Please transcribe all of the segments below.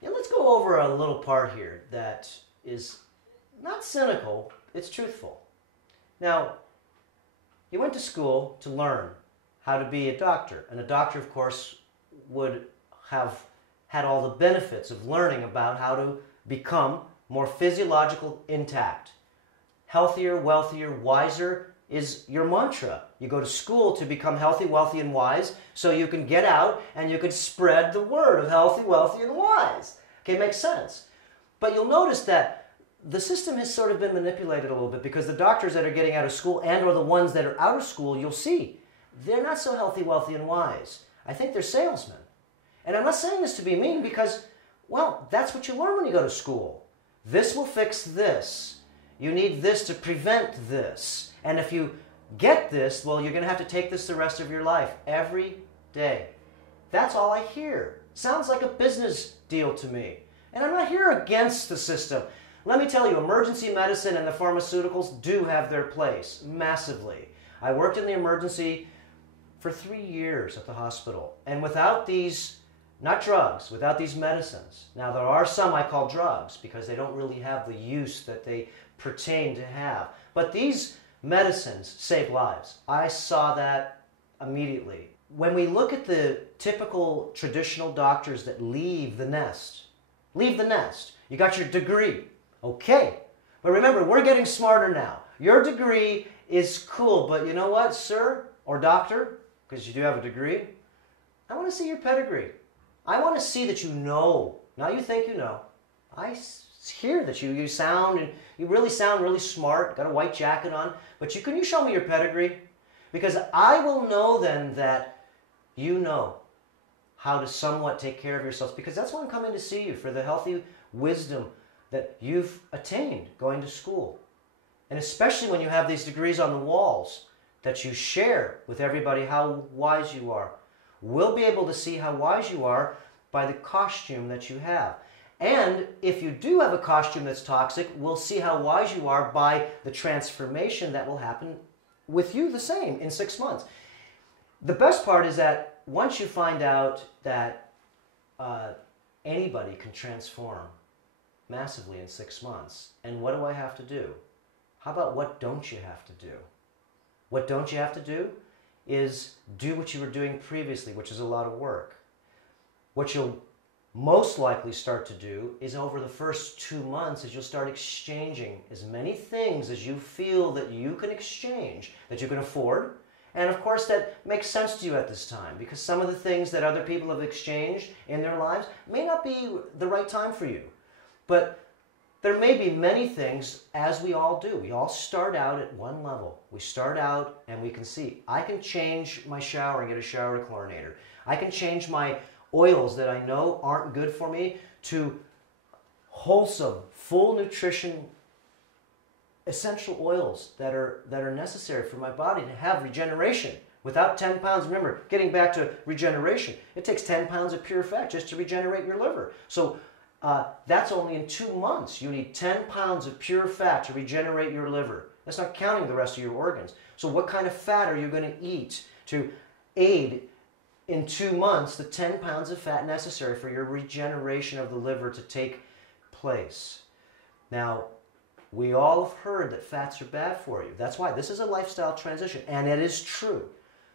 Yeah, let's go over a little part here that is not cynical, it's truthful. Now, you went to school to learn how to be a doctor, and a doctor, of course, would have had all the benefits of learning about how to become more physiological intact. Healthier, wealthier, wiser is your mantra. You go to school to become healthy, wealthy, and wise so you can get out and you can spread the word of healthy, wealthy, and wise. Okay, makes sense. But you'll notice that the system has sort of been manipulated a little bit because the doctors that are getting out of school and or the ones that are out of school, you'll see, they're not so healthy, wealthy, and wise. I think they're salesmen. And I'm not saying this to be mean because, well, that's what you learn when you go to school. This will fix this. You need this to prevent this. And if you get this, well, you're going to have to take this the rest of your life, every day. That's all I hear. Sounds like a business deal to me. And I'm not here against the system. Let me tell you, emergency medicine and the pharmaceuticals do have their place, massively. I worked in the emergency for 3 years at the hospital. And without these, not drugs, without these medicines. Now, there are some I call drugs because they don't really have the use that they pertain to have. But these medicines save lives. I saw that immediately. When we look at the typical traditional doctors that leave the nest, you got your degree, okay. But remember, we're getting smarter now. Your degree is cool, but you know what, sir or doctor, because you do have a degree, I want to see your pedigree. I want to see that you know. Now you think you know. I hear that you really sound really smart, got a white jacket on, but can you show me your pedigree? Because I will know then that you know how to somewhat take care of yourselves, because that's why I'm coming to see you, for the healthy wisdom that you've attained going to school. And especially when you have these degrees on the walls that you share with everybody how wise you are. We'll be able to see how wise you are by the costume that you have. And if you do have a costume that's toxic, we'll see how wise you are by the transformation that will happen with you the same in 6 months. The best part is that once you find out that anybody can transform massively in 6 months, and what do I have to do? How about what don't you have to do? What don't you have to do is do what you were doing previously, which is a lot of work. What you'll most likely start to do is over the first 2 months is you'll start exchanging as many things as you feel that you can exchange, that you can afford. And of course that makes sense to you at this time, because some of the things that other people have exchanged in their lives may not be the right time for you. But there may be many things, as we all do. We all start out at one level. We start out and we can see, I can change my shower and get a shower chlorinator. I can change my oils that I know aren't good for me to wholesome, full nutrition, essential oils that are necessary for my body to have regeneration. Without 10 pounds, remember, getting back to regeneration, it takes 10 pounds of pure fat just to regenerate your liver. So that's only in 2 months. You need 10 pounds of pure fat to regenerate your liver. That's not counting the rest of your organs. So what kind of fat are you going to eat to aid in 2 months the 10 pounds of fat necessary for your regeneration of the liver to take place? Now, we all have heard that fats are bad for you. That's why this is a lifestyle transition, and it is true.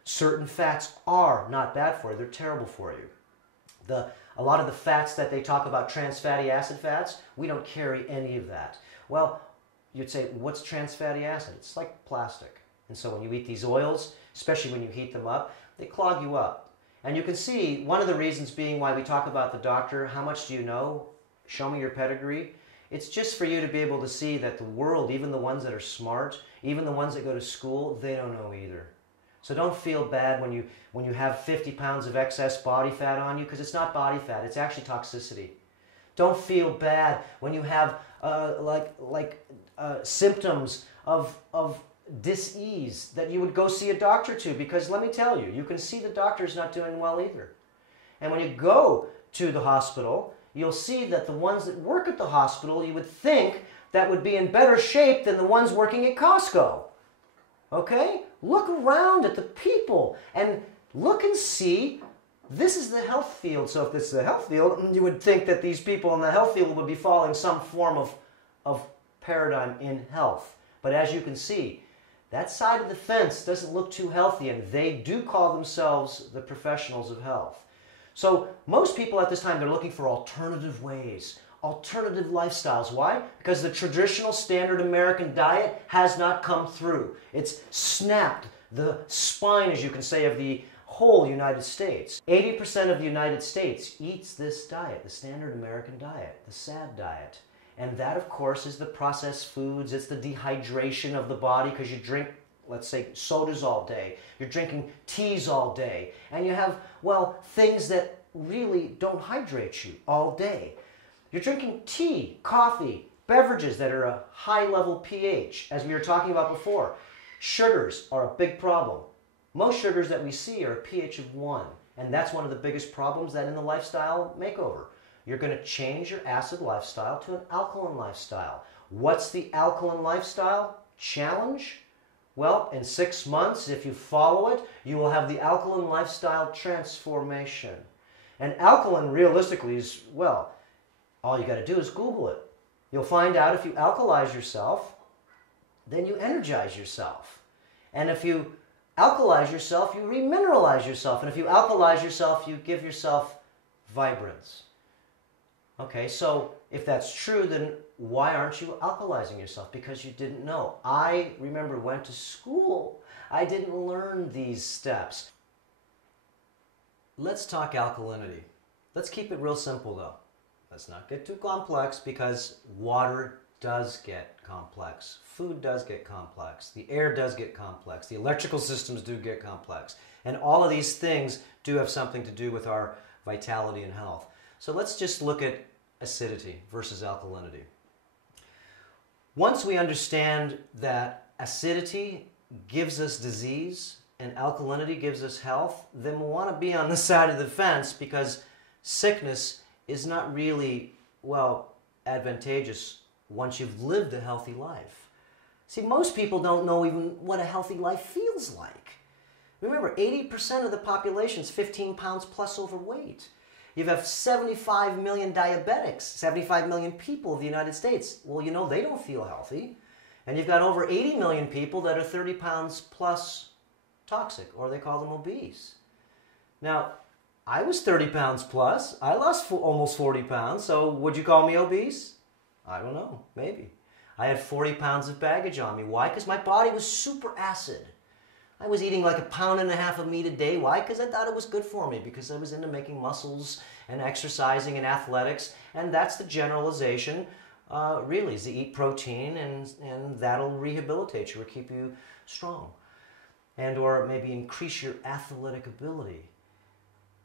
Certain fats are not bad for you. They're terrible for you. A lot of the fats that they talk about, trans fatty acid fats, we don't carry any of that. Well, you'd say, what's trans fatty acid? It's like plastic. And so when you eat these oils, especially when you heat them up, they clog you up. And you can see one of the reasons being why we talk about the doctor, how much do you know? Show me your pedigree. It's just for you to be able to see that the world, even the ones that are smart, even the ones that go to school, they don't know either. So don't feel bad when you have 50 pounds of excess body fat on you, because it's not body fat, it's actually toxicity. Don't feel bad when you have symptoms of dis-ease that you would go see a doctor to, because let me tell you, you can see the doctor's not doing well either. And when you go to the hospital, you'll see that the ones that work at the hospital, you would think that would be in better shape than the ones working at Costco. Okay? Look around at the people and look and see this is the health field. So if this is the health field, you would think that these people in the health field would be following some form of paradigm in health. But as you can see, that side of the fence doesn't look too healthy, and they do call themselves the professionals of health. So most people at this time, they're looking for alternative ways, alternative lifestyles. Why? Because the traditional standard American diet has not come through. It's snapped the spine, as you can say, of the whole United States. 80% of the United States eats this diet, the standard American diet, the SAD diet. And that, of course, is the processed foods. It's the dehydration of the body because you drink, let's say, sodas all day. You're drinking teas all day. And you have, well, things that really don't hydrate you all day. You're drinking tea, coffee, beverages that are a high level pH, as we were talking about before. Sugars are a big problem. Most sugars that we see are a pH of 1. And that's one of the biggest problems that in the lifestyle makeover. You're going to change your acid lifestyle to an alkaline lifestyle. What's the alkaline lifestyle challenge? Well, in 6 months, if you follow it, you will have the alkaline lifestyle transformation. And alkaline, realistically, is, well, all you got to do is Google it. You'll find out if you alkalize yourself, then you energize yourself. And if you alkalize yourself, you remineralize yourself. And if you alkalize yourself, you give yourself vibrance. Okay, so if that's true, then why aren't you alkalizing yourself? Because you didn't know. I remember went to school. I didn't learn these steps. Let's talk alkalinity. Let's keep it real simple though. Let's not get too complex because water does get complex. Food does get complex. The air does get complex. The electrical systems do get complex. And all of these things do have something to do with our vitality and health. So let's just look at acidity versus alkalinity. Once we understand that acidity gives us disease and alkalinity gives us health, then we'll want to be on the side of the fence because sickness is not really, well, advantageous once you've lived a healthy life. See, most people don't know even what a healthy life feels like. Remember, 80% of the population is 15 pounds plus overweight. You have 75 million diabetics, 75 million people of the United States. Well, you know, they don't feel healthy. And you've got over 80 million people that are 30 pounds plus toxic, or they call them obese. Now, I was 30 pounds plus. I lost almost 40 pounds, so would you call me obese? I don't know, maybe. I had 40 pounds of baggage on me. Why? Because my body was super acid. I was eating like 1.5 pounds of meat a day. Why? Because I thought it was good for me, because I was into making muscles and exercising and athletics, and that's the generalization, really, is to eat protein, and that'll rehabilitate you or keep you strong, and or maybe increase your athletic ability.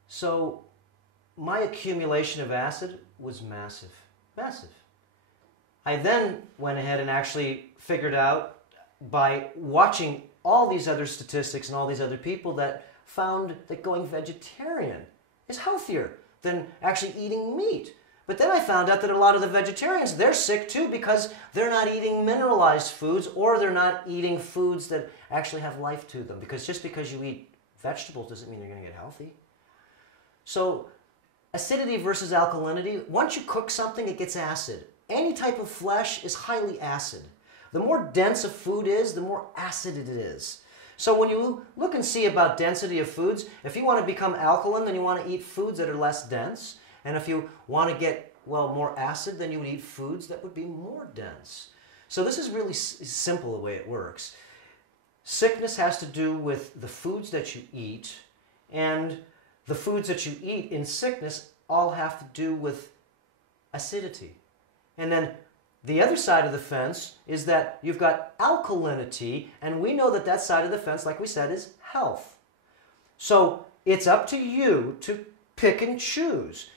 So my accumulation of acid was massive, massive. I then went ahead and actually figured out by watching all these other statistics and all these other people that found that going vegetarian is healthier than actually eating meat. But then I found out that a lot of the vegetarians, they're sick too because they're not eating mineralized foods or they're not eating foods that actually have life to them. Because just because you eat vegetables doesn't mean you're going to get healthy. So acidity versus alkalinity, once you cook something, it gets acid. Any type of flesh is highly acid. The more dense a food is, the more acid it is. So when you look and see about density of foods, if you want to become alkaline, then you want to eat foods that are less dense. And if you want to get, well, more acid, then you would eat foods that would be more dense. So this is really simple the way it works. Sickness has to do with the foods that you eat, and the foods that you eat in sickness all have to do with acidity. And then the other side of the fence is that you've got alkalinity, and we know that that side of the fence, like we said, is health. So it's up to you to pick and choose.